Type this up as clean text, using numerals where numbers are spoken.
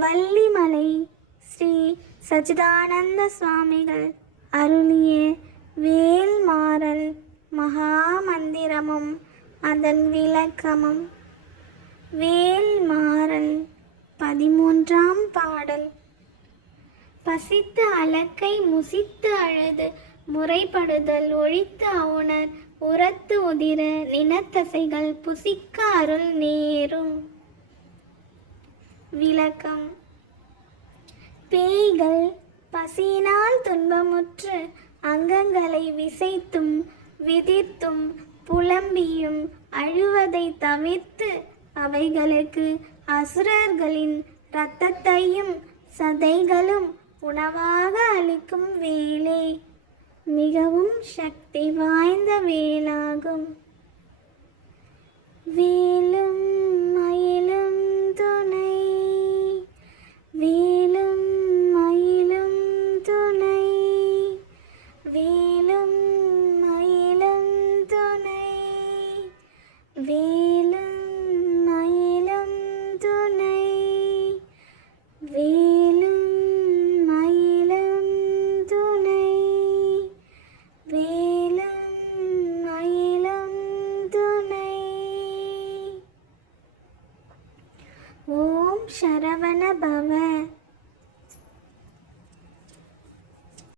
வள்ளிமலை ஸ்ரீ சச்சிதானந்த சுவாமிகள் அருளிய வேல்மாறல் மகாமந்திரமும் அதன் விளக்கமும். வேல்மாறல் 13ஆம் பாடல். பசித்து அலக்கை முசித்து அழுது முறைப்படுதல் ஒழித்து அவுணர் உரத்து உதிர நினத்தசைகள் புசிக்க அருள் நேரும். விளக்கம். பேய்கள் பசியினால் துன்பமுற்று அங்கங்களை விசைத்தும் விதிர்த்தும் புலம்பியும் அழுவதை தவிர்த்து அவைகளுக்கு அசுரர்களின் இரத்தத்தையும் சதைகளும் உணவாக அளிக்கும் வேலே மிகவும் சக்தி வாய்ந்த வேலாகும். வேலும் மயிலும் துணை, வேலும் மயிலும் துணை, வேலும் மயிலும் துணை, வேலும் மயிலும் துணை, வேலும் மயிலும் துணை, வேலும் மயிலும் துணை. ஓம் சரவண பவ.